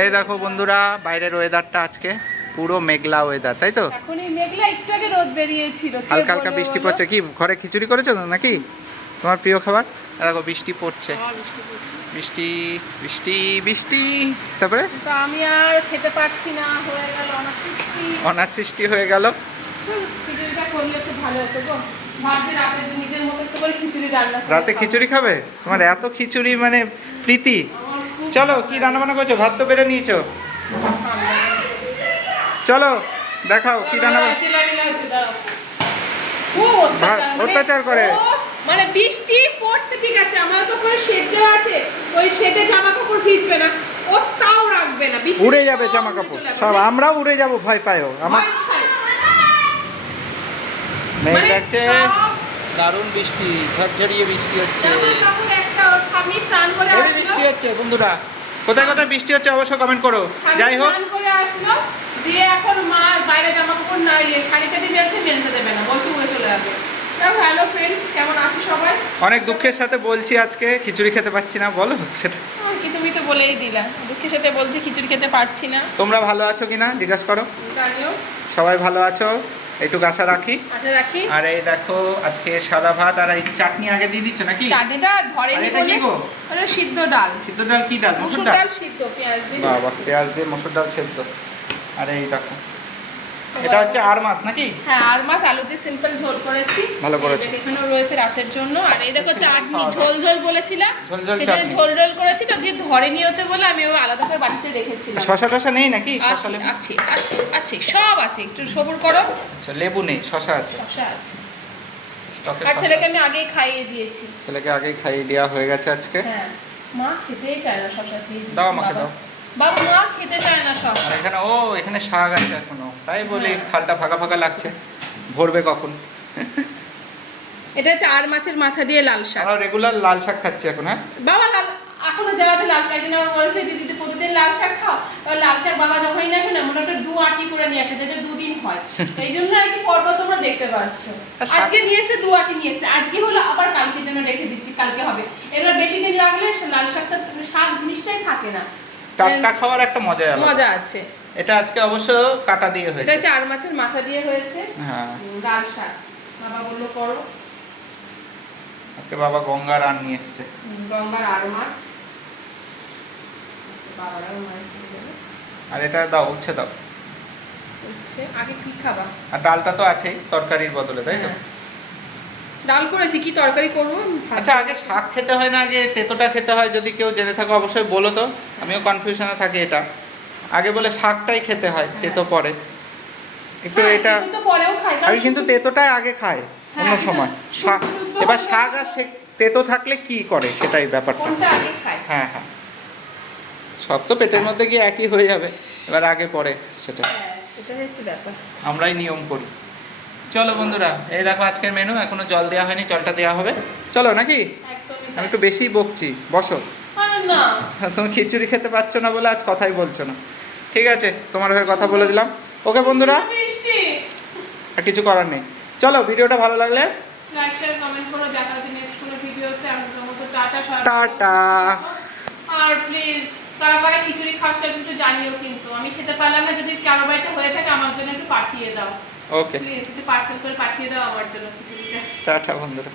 এই দেখো বন্ধুরা, বাইরের ওয়েদারটা আজকে পুরো মেঘলা ওয়েদার, তাই তো? এখনই মেঘলা, একটু আগে রোদ বেরিয়েছিল। হালকা হালকা বৃষ্টি পড়ছে। কি ঘরে খিচুড়ি করেছো নাকি? তোমার প্রিয় খাবার। দেখো বৃষ্টি পড়ছে, বৃষ্টি বৃষ্টি বৃষ্টি। তারপরে তো আমি আর খেতে পারছি না, হয়ে গেল অনাসৃষ্টি। অনাসৃষ্টি হয়ে গেল। খিচুড়িটা করলে একটু ভালো হতো গো। ভাবছি রাতের জন্য নিজের মতো একটু করে খিচুড়ি রান্না করব। রাতে খিচুড়ি খাবে? তোমার এত খিচুড়ি মানে প্রীতি। চলো, কি রান্না বান্না করছো? ভাত তো বেড়ে নিয়েছো, চলো দেখাও কি রান্না। অত্যাচার করে মানে বৃষ্টি পড়ছে, ঠিক আছে, আমার তো পুরো শেড দেওয়া আছে, ওই শেডে জামা কাপড় ভিজবে না, ও তাও রাখবে না, বৃষ্টি উড়ে যাবে জামা কাপড় সব, আমরাও উড়ে যাব, ভয় পাইও। আমার মেঘ লাগছে, দারুণ বৃষ্টি, ঝরঝরিয়ে বৃষ্টি হচ্ছে, হেভি বৃষ্টি হচ্ছে বন্ধুরা। কোথায় কোথায় বৃষ্টি হচ্ছে অবশ্যই কমেন্ট করো। যাই হোক, করে আসলো দিয়ে এখন মা বাইরে জামা কাপড় না শাড়ি টাড়ি মেলছে, মেলতে দেবে না, বলছে উড়ে চলে যাবে। হ্যালো ফ্রেন্ডস, কেমন আছো সবাই? অনেক দুঃখের সাথে বলছি আজকে খিচুড়ি খেতে পাচ্ছি না। বলো সেটা কি, তুমি তো বলেই দিলা, দুঃখের সাথে বলছি খিচুড়ি খেতে পারছি না। তোমরা ভালো আছো কিনা জিজ্ঞাসা করো। জানিও সবাই ভালো আছো, একটু আশা রাখি। আর এই দেখো আজকে সাদা ভাত আর এই চাটনি আগে দিয়ে দিচ্ছ নাকি? চাটনিটা ধরেনি বলে আরে সিদ্ধ ডাল। সিদ্ধ ডাল কি ডাল? মসুর ডাল সিদ্ধ, পেঁয়াজ দিয়ে। বাবা, পেঁয়াজ দিয়ে মসুর ডাল সিদ্ধ। আর এই দেখো, এটা হচ্ছে আর মাছ নাকি? হ্যাঁ, আর মাছ আলু দিয়ে সিম্পল ঝোল করেছি, ভালো করেছি। এখানেও রয়েছে রাতের জন্য। আর এই দেখো চাটনি, ঝোল ঝোল বলেছিলাম, সেটা চাটনি ঝোল ঝোল করেছি, যদি ধরেনি হতে বলে আমি ওই আলাদা করে বাটিতে রেখেছিলাম। শসা টসা নেই নাকি? শসা লেবু আছে আছে আছে, সব আছে, একটু সবুর করো। আচ্ছা, লেবু নেই, শসা আছে। শসা আছে। স্টকে আর ছেলেকে আমি আগেই খাইয়ে দিয়েছি। ছেলেকে আগেই খাইয়ে দেওয়া হয়ে গেছে আজকে। হ্যাঁ, মা খেতেই চায় না শসা। দাও আমাকে দাও। বাবা, মা খেতে চায় না শসা। আর এখানে এখানে শাক আছে এখনো, তাই বলি থালটা ফাঁকা ফাঁকা লাগছে, ভরবে কখন? এটা হচ্ছে আর মাছের মাথা দিয়ে লাল শাক। আমরা রেগুলার লাল শাক খাচ্ছি এখন। হ্যাঁ বাবা, লাল এখনো যাওয়া লাল শাক, একদিন আমার বলছে দিদি প্রতিদিন লাল শাক খাও। লাল শাক বাবা যখনই না আসে না, মনে একটা 2 আটি করে নিয়ে আসে, যেটা 2 দিন হয়। এই জন্য আর কি পর্ব তোমরা দেখতে পাচ্ছ। আজকে নিয়েছে 2 আটি নিয়েছে, আজকে হলো, আবার কালকের জন্য রেখে দিচ্ছি, কালকে হবে। এবার বেশি দিন রাখলে লাল শাকটা, শাক জিনিসটাই থাকে না, টাটকা খাওয়ার একটা মজা আছে। এটা আজকে অবশ্য কাটা দিয়ে হয়েছে। এটা হচ্ছে আর মাছের মাথা দিয়ে হয়েছে। হ্যাঁ, লাল শাক বাবা বললো করো। আজকে বাবা গঙ্গার আর নিয়ে এসেছে, গঙ্গার আর মাছ। বাবারাও মাছ দিয়ে দেবে। আর এটা দাও, উচ্ছে দাও। উচ্ছে আগে কি খাবা? আর ডালটা তো আছেই তরকারির বদলে, তাই তো? ডাল করেছি, কি তরকারি করবো? আচ্ছা, আগে শাক খেতে হয় না আগে তেতোটা খেতে হয়? যদি কেউ জেনে থাকো অবশ্যই বলো তো, আমিও কনফিউশনে থাকি এটা। আগে বলে শাকটাই খেতে হয়, তেতো পরে একটু। এটা আগে কিন্তু তেতোটাই আগে খায় অন্য সময়। এবার শাক আর তেতো থাকলে কি করে সেটাই ব্যাপারটা। হ্যাঁ হ্যাঁ, সব তো পেটের মধ্যে গিয়ে একই হয়ে যাবে, এবার আগে পরে সেটা আমরাই নিয়ম করি। চলো বন্ধুরা, এই দেখো আজকের মেনু। এখনো জল দেওয়া হয়নি, জলটা দেওয়া হবে। চলো নাকি? আমি একটু বেশি বকছি, বসো। তুমি খিচুড়ি খেতে পারছো না বলে আজ কথাই বলছো না। ঠিক আছে, তোমার হয়ে কথা বলে দিলাম। ওকে বন্ধুরা, আর কিছু করার নেই। চলো, ভিডিওটা ভালো লাগলে লাইক শেয়ার কমেন্ট করো। দেখা হচ্ছে নেক্সট কোনো ভিডিওতে। টাটা। আর প্লিজ কারা কারা খিচুড়ি খাচ্ছ একটু জানিও, কিন্তু আমি খেতে পারলাম না। যদি কারো বাড়িতে হয়ে থাকে আমার জন্য একটু পাঠিয়ে দাও। ওকে, প্লিজ একটু পার্সেল করে পাঠিয়ে দাও আমার জন্য খিচুড়িটা। টাটা বন্ধুরা।